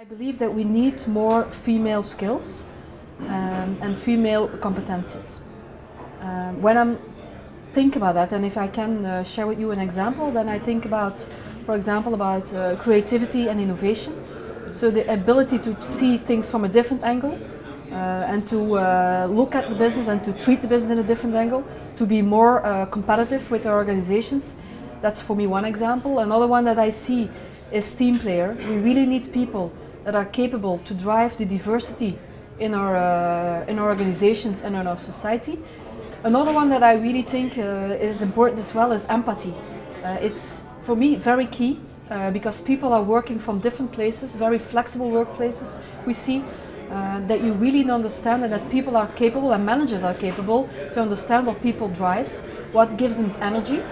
I believe that we need more female skills and female competences. When I think about that, and if I can share with you an example, then I think about, for example, about creativity and innovation. So the ability to see things from a different angle and to look at the business and to treat the business in a different angle, to be more competitive with our organizations. That's for me one example. Another one that I see is team player. We really need people that are capable to drive the diversity in our organizations and in our society. Another one that I really think is important as well is empathy. It's for me very key because people are working from different places, very flexible workplaces we see, that you really understand and that people are capable and managers are capable to understand what people drives, what gives them energy.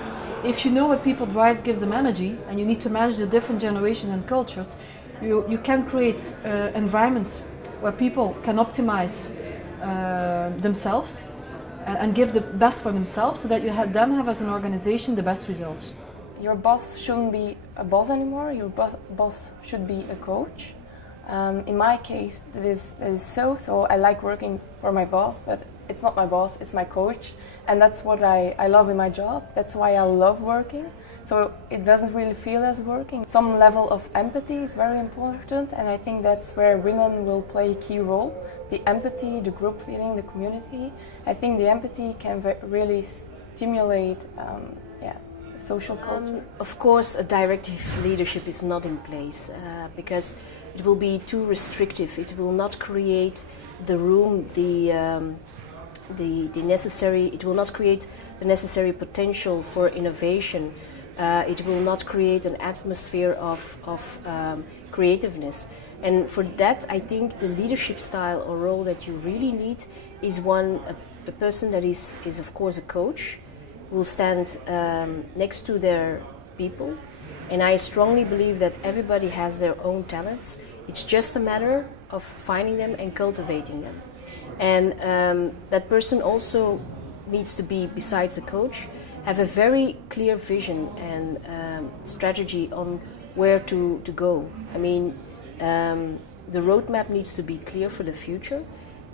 If you know what people drives gives them energy and you need to manage the different generations and cultures, you can create environments where people can optimize themselves and give the best for themselves so that you then have as an organization the best results. Your boss shouldn't be a boss anymore, your boss should be a coach. In my case, that is so I like working for my boss, but it's not my boss, it's my coach. And that's what I love in my job, that's why I love working. So it doesn't really feel as working. Some level of empathy is very important, and I think that's where women will play a key role. The empathy, the group feeling, the community. I think the empathy can really stimulate social culture. Of course, a directive leadership is not in place because it will be too restrictive. It will not create the room, the necessary. It will not create the necessary potential for innovation. It will not create an atmosphere of creativeness. And for that, I think the leadership style or role that you really need is a person that is of course a coach, will stand next to their people. And I strongly believe that everybody has their own talents. It's just a matter of finding them and cultivating them. And that person also needs to be, besides a coach, have a very clear vision and strategy on where to go. I mean, the roadmap needs to be clear for the future,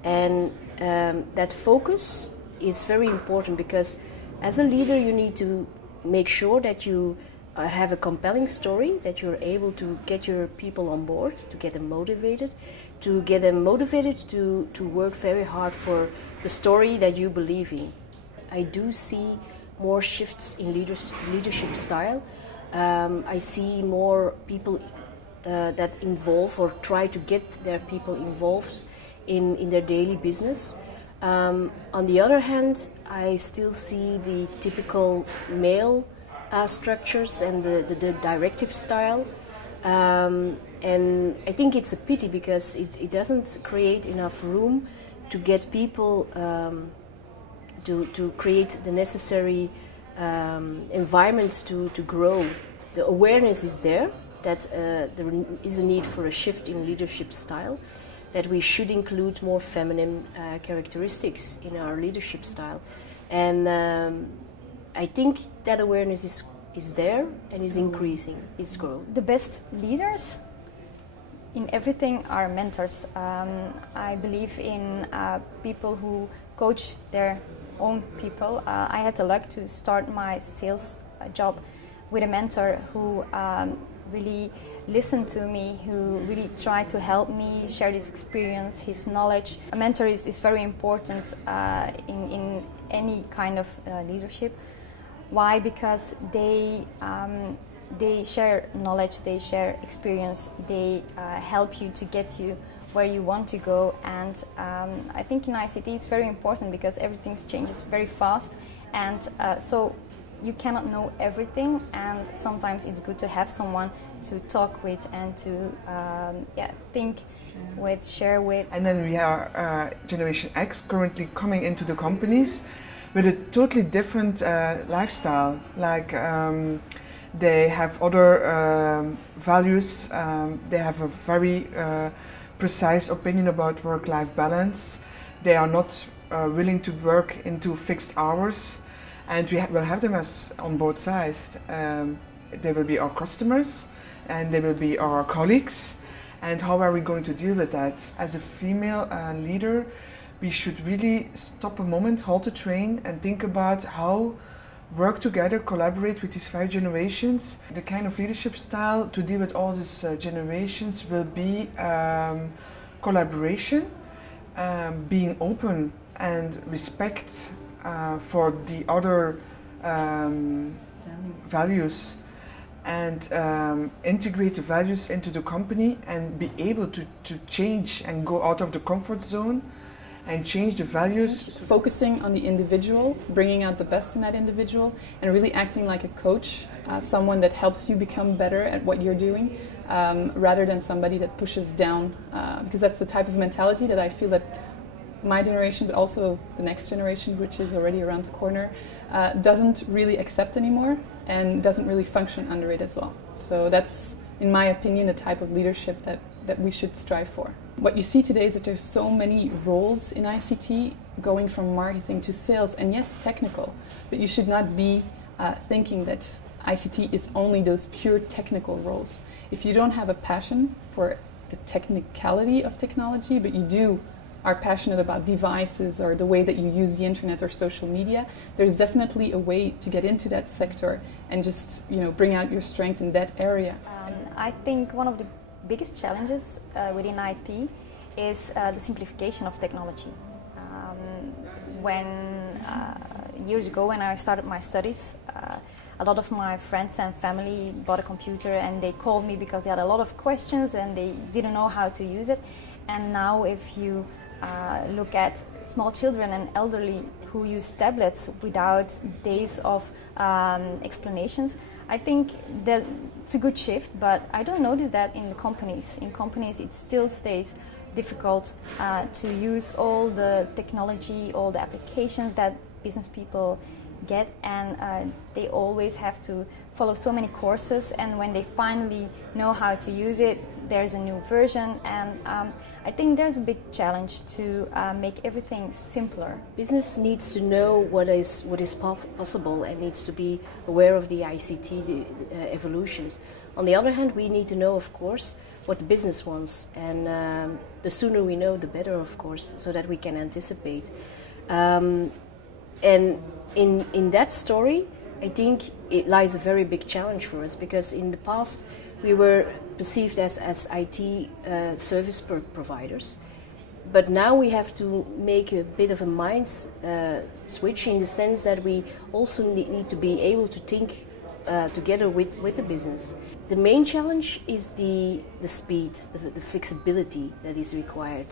and that focus is very important because as a leader you need to make sure that you have a compelling story, that you're able to get your people on board, to get them motivated, to work very hard for the story that you believe in. I do see more shifts in leadership style. I see more people that involve or try to get their people involved in their daily business. On the other hand, I still see the typical male structures and the directive style. And I think it's a pity because it doesn't create enough room to get people to create the necessary environment to grow. The awareness is there that there is a need for a shift in leadership style, that we should include more feminine characteristics in our leadership style. And I think that awareness is there and is increasing, is growing. The best leaders in everything are mentors. I believe in people who coach their own people. I had the luck to start my sales job with a mentor who really listened to me, who really tried to help me share his experience, his knowledge. A mentor is very important in any kind of leadership. Why? Because they share knowledge, they share experience, they help you to get you where you want to go. And I think in ICT it's very important because everything changes very fast, and so you cannot know everything, and sometimes it's good to have someone to talk with and to think with, share with. And then we are Generation X currently coming into the companies with a totally different lifestyle. Like they have other values, they have a very precise opinion about work-life balance. They are not willing to work into fixed hours. And we will have them as on both sides. They will be our customers and they will be our colleagues. And how are we going to deal with that? As a female leader, we should really stop a moment, halt the train, and think about how work together, collaborate with these 5 generations. The kind of leadership style to deal with all these generations will be collaboration, being open and respect for the other values, and integrate the values into the company and be able to change and go out of the comfort zone and change the values. Focusing on the individual, bringing out the best in that individual, and really acting like a coach, someone that helps you become better at what you're doing, rather than somebody that pushes down, because that's the type of mentality that I feel that my generation, but also the next generation, which is already around the corner, doesn't really accept anymore and doesn't really function under it as well. So that's, in my opinion, the type of leadership that we should strive for. What you see today is that there's so many roles in ICT, going from marketing to sales, and yes, technical, but you should not be thinking that ICT is only those pure technical roles. If you don't have a passion for the technicality of technology, but you are passionate about devices or the way that you use the internet or social media, there's definitely a way to get into that sector and just bring out your strength in that area. I think one of the biggest challenges within IT is the simplification of technology. Years ago, when I started my studies, a lot of my friends and family bought a computer and they called me because they had a lot of questions and they didn't know how to use it. And now if you look at small children and elderly who use tablets without days of explanations, I think that it's a good shift, but I don't notice that in the companies. In companies it still stays difficult to use all the technology, all the applications that business people get, and they always have to follow so many courses, and when they finally know how to use it, there's a new version, and I think there's a big challenge to make everything simpler. Business needs to know what is possible and needs to be aware of the ICT evolutions. On the other hand, we need to know, of course, what the business wants, and the sooner we know, the better, of course, so that we can anticipate. And in that story, I think it lies a very big challenge for us, because in the past we were perceived as IT service providers, but now we have to make a bit of a mind switch, in the sense that we also need to be able to think together with the business. The main challenge is the speed, the flexibility that is required.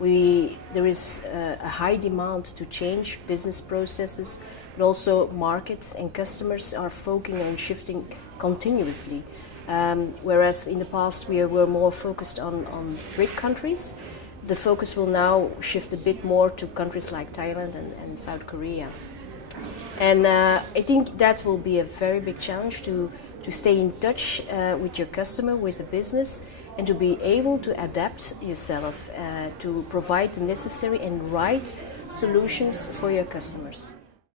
There is a high demand to change business processes, but also markets and customers are focusing on shifting continuously. Whereas in the past we were more focused on BRIC countries, the focus will now shift a bit more to countries like Thailand and South Korea. And I think that will be a very big challenge to stay in touch with your customer, with the business, and to be able to adapt yourself to provide the necessary and right solutions for your customers.